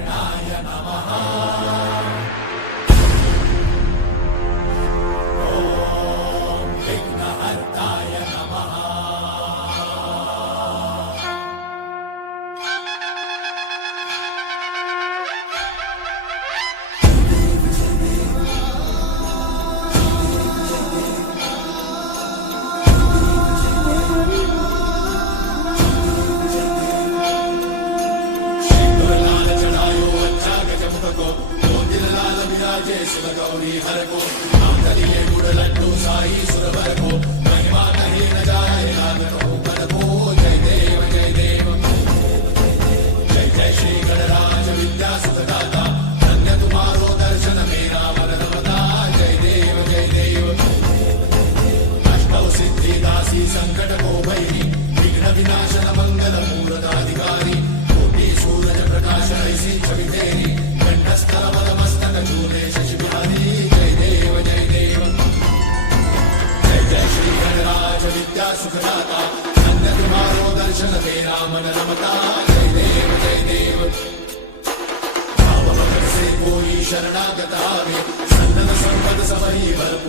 Shivaya Namaha. అభిరాజేశ్వర Gauri హరకో మాంగళ్యే గుడలట్టు Sai సురవరకో మహిమా కహే నజాయ రాగతో పరకో జయ దేవ జయ దేవ జయ జయ శ్రీ గణరాజ విద్యా సుఖదాత ధన్య కుమారో దర్శన మేరా వరదవతా జయ దేవ జయ దేవ అష్టౌ సిద్ధి దాసి సంకట కో భైరి విఘ్న వినాశన विद्या सुखदाता धन्य तुम्हारो दर्शन तेरा मन रमता जय देव जय देव। भाव भगत से कोई शरणागत आवे सन्नत संपद सबरी भरपूर